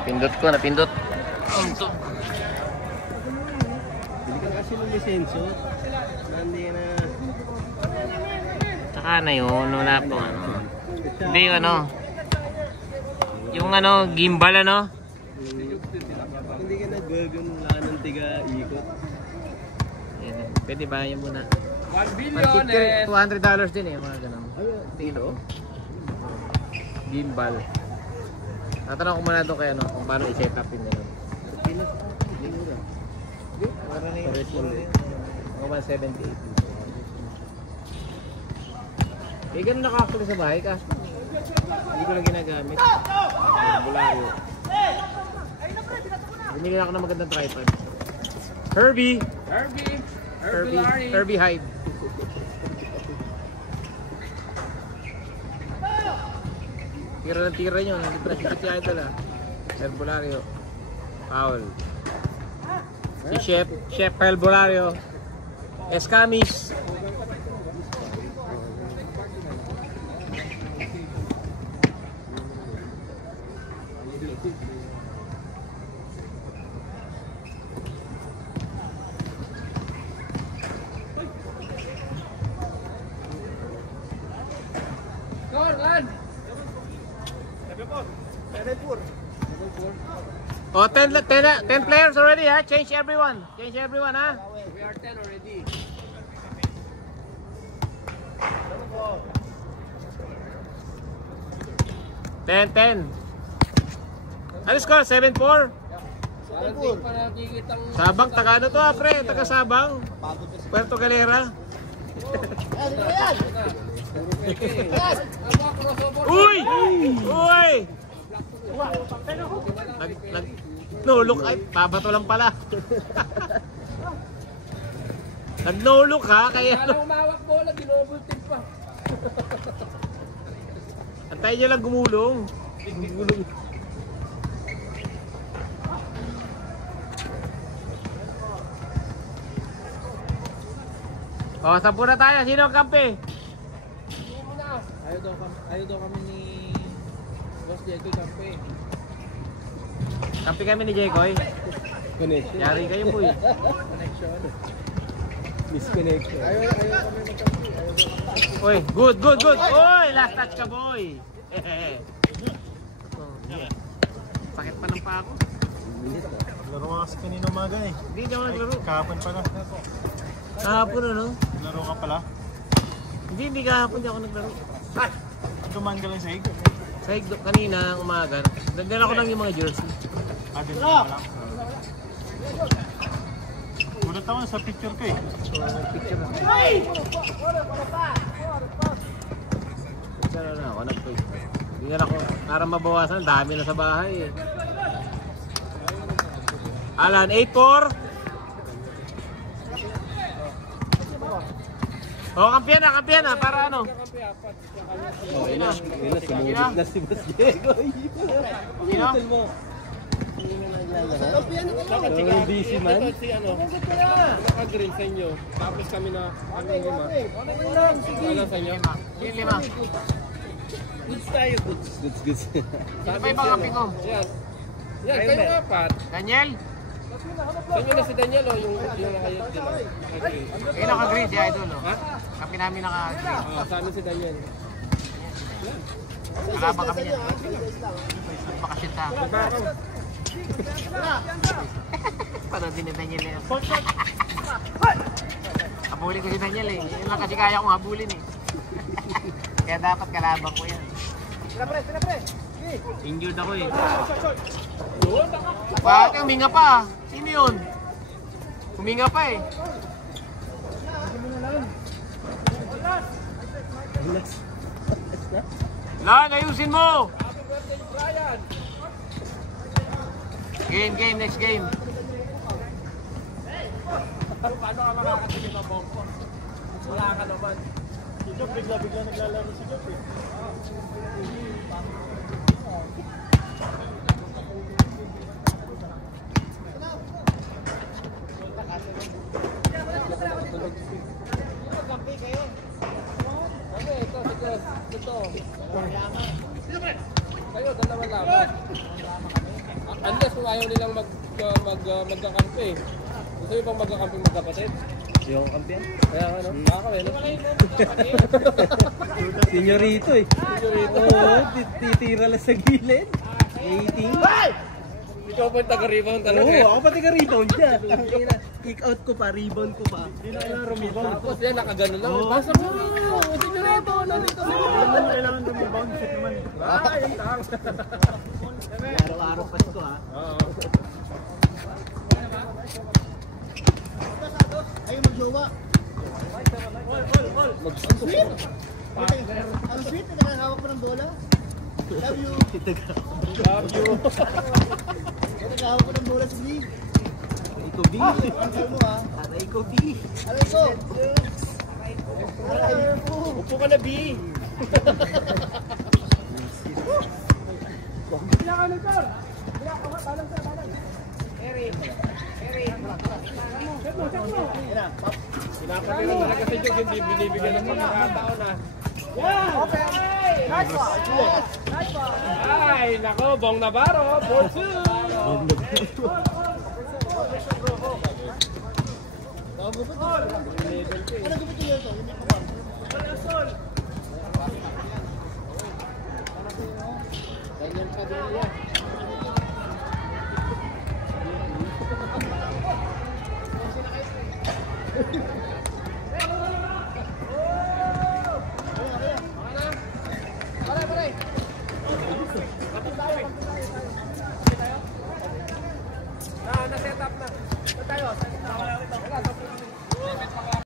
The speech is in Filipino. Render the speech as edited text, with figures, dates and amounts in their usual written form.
Napindot ko, napindot. Bili ka kasi ng lisenso. Nandi na. Tsaka na yun, wala po ano. Hindi yung ano. Yung ano, gimbal ano. Hindi ka nag-gagon wala ng tiga-ikot. Pwede ba yun muna? 1 billion and $200 din eh, mga ganun. Tingin ko. Gimbal. Tatanong ko muna ito kay ano, kung paano i-set up yung gano'n. Para na yun. 178. Eh, ganun naka-actually sa bahay ka. Hindi ko lang ginagamit. Bularyo. Binigyan ako ng magandang tripod. Herbie! Herbie Hyde. Tira ng tira nyo. Hindi pa nasikit si Idol ah. Herbolario. Paul. Si Chef Herbolario. Escamis. Oh, 10 players already, ha? Change everyone. Change everyone, ha? we are 10 already. Ten. Ano score? 7-4? Sabang, taga ano to, ha, pre? Taga Sabang. Puerto Galera. Uy! Uy! Nag-no-look. Ay, babato lang pala. Nag-no-look ha, kaya Kala umawak bola, dinouble tip pa. antayin nyo lang gumulong. O, 10 na tayo. Sino ang kampi? Ayaw daw kami ni Boss Jekoy kampe. Kampi kami ni Jekoy. Connection. Yari kayo po eh. Connection. Misconnection. Ayaw kami magkampe. Uy, good. Uy, last touch ka boy. Sakit pa ng pako. Laro ka kasi kanina umaga eh. Hindi ako naglaro. Kahapon pala. Kahapon ano? Laro ka pala? Hindi kahapon di ako naglaro. Dumaan ka lang sa hig? Sa kanina umaga. Nagdala ko lang yung mga jersey. Din ka lang. Gulat ako sa picture ko eh. Picture na. Picture na ako. Hindi na ako. Para mabawasan. Dami na sa bahay eh. Alan, 8-4. Oh, kampiyan na, para ano? Okay na. Sumulog na si Boss Jekoy. Sino? Sorry, busy man. Naka-green sa inyo. Tapos kami na kami lima. Wala sa inyo. Yung 5. Goods tayo, goods. Sino pa ibang kampi ko? Yes. Yan, kayo nga pat. Daniel? Sa inyo na si Daniel o yung nakayot din. Kayo naka-green si Idol oh. Ha? Kampi namin naka-green. Sa amin si Daniel. Kalabang kami niya. Bakasyon ta. Para din ni Daniel eh. Habulin ko si Daniel eh. Yun lang kasi kaya kong habulin eh. Kaya dapat kalabang ko yan. Injured ako eh. Bakit huminga pa? Sino yun? Huminga pa eh. Lan, ayusin mo! Game, next game. Paano ka makakatigil ng bongko? Wala ka naman. Si Job, bigla naglalaro si Job eh. Kayo, dalawa lang. kung ayaw nilang magkakampi. Gusto nyo bang magkakampi magkapatid? Yung kampiyan. Kaya ano, makakawin. Senyorito eh. Senyorito. Oo, titira lang sa gilid. 18. Ikaw pa yung taga-rebound talaga. Oo, ako pati ka-rebound dyan. Kick out ko pa, rebound ko pa. Hindi na kailangan rumebound. Tapos yan, nakagano lang. Oo. Pasok mo! Senyorito! Nandito sa Hindi na kailangan rumebound. Shoot naman. Ayun lang. Araw-araw Pasko ha. Oo. Ayaw magjowa. Mag-sweet? Ang sweet, nakakahawak mo ng bola. Love you. Love you. Nakakahawak mo ng bola sa league. Ikaw B. Ang mo ha. Aray ko B. Aray ko. Upo ka na, B. Pinapatira talaga sa Diyos, hindi binibigyan ng pagkakataon na. Ay, nako, Bong Navarro, 4-2. Ano gupit nyo ito? Hindi pa ba? Ganyan ka din yan.